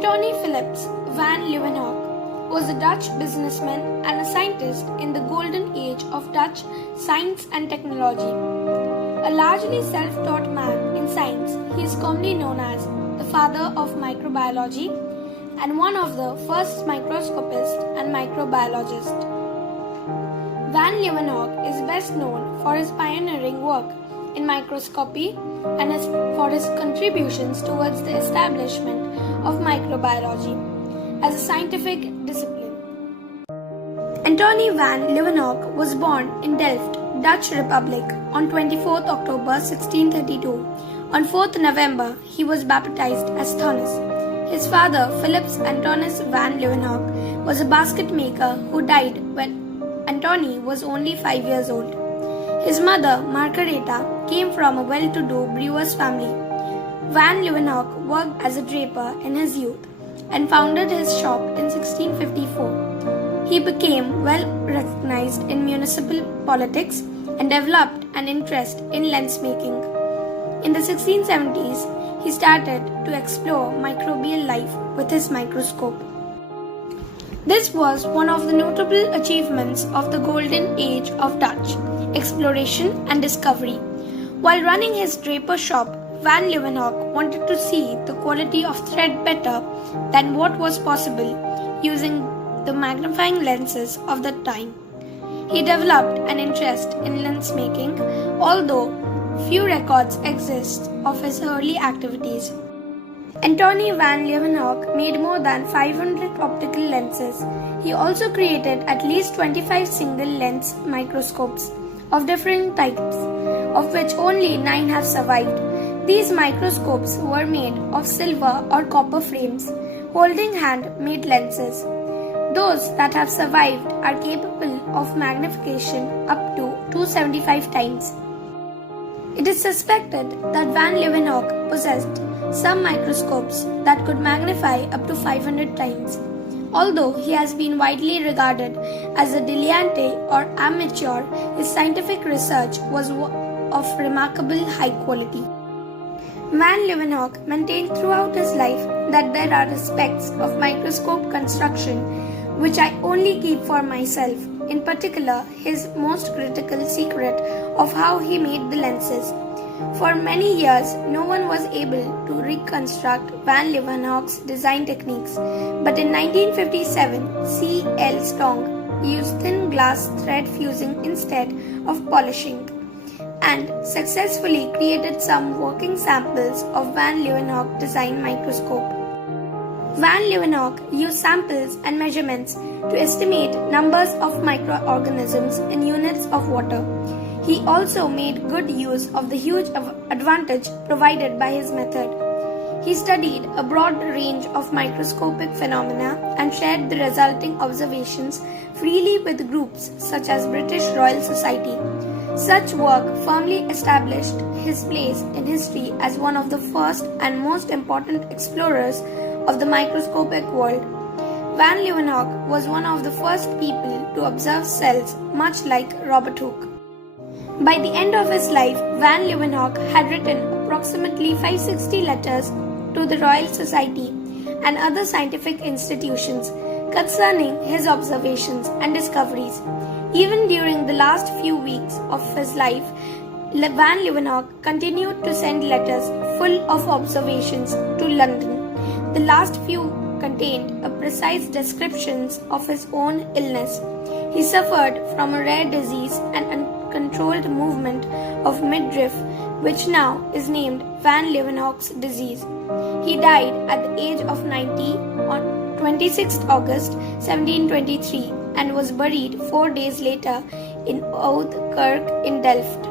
Antony Philips van Leeuwenhoek was a Dutch businessman and a scientist in the golden age of Dutch science and technology. A largely self-taught man in science, he is commonly known as the father of microbiology and one of the first microscopists and microbiologists. Van Leeuwenhoek is best known for his pioneering work in microscopy and for his contributions towards the establishment of microbiology as a scientific discipline. Antony van Leeuwenhoek was born in Delft, Dutch Republic on 24th October 1632. On 4th November, he was baptized as Thonus. His father, Philips Antonis van Leeuwenhoek, was a basket maker who died when Antony was only 5 years old. His mother, Margaretha, came from a well-to-do brewer's family. Van Leeuwenhoek worked as a draper in his youth and founded his shop in 1654. He became well recognized in municipal politics and developed an interest in lens making. In the 1670s, he started to explore microbial life with his microscope. This was one of the notable achievements of the golden age of Dutch exploration and discovery. While running his draper shop, Van Leeuwenhoek wanted to see the quality of thread better than what was possible using the magnifying lenses of the time. He developed an interest in lens making, although few records exist of his early activities. Antony van Leeuwenhoek made more than 500 optical lenses. He also created at least 25 single-lens microscopes of different types, of which only 9 have survived. These microscopes were made of silver or copper frames, holding hand-made lenses. Those that have survived are capable of magnification up to 275 times. It is suspected that Van Leeuwenhoek possessed some microscopes that could magnify up to 500 times. Although he has been widely regarded as a dilettante or amateur, his scientific research was of remarkable high quality. Van Leeuwenhoek maintained throughout his life that there are aspects of microscope construction which I only keep for myself, in particular his most critical secret of how he made the lenses. For many years, no one was able to reconstruct Van Leeuwenhoek's design techniques, but in 1957, C. L. Stong used thin glass thread fusing instead of polishing, and successfully created some working samples of Van Leeuwenhoek design microscope. Van Leeuwenhoek used samples and measurements to estimate numbers of microorganisms in units of water. He also made good use of the huge advantage provided by his method. He studied a broad range of microscopic phenomena and shared the resulting observations freely with groups such as British Royal Society. Such work firmly established his place in history as one of the first and most important explorers of the microscopic world. Van Leeuwenhoek was one of the first people to observe cells, much like Robert Hooke. By the end of his life, Van Leeuwenhoek had written approximately 560 letters to the Royal Society and other scientific institutions concerning his observations and discoveries. Even during the last few weeks of his life, Van Leeuwenhoek continued to send letters full of observations to London. The last few contained a precise descriptions of his own illness. He suffered from a rare disease and uncontrolled movement of midriff, which now is named Van Leeuwenhoek's disease. He died at the age of 90 on 26th August 1723 and was buried 4 days later in Oude Kerk in Delft.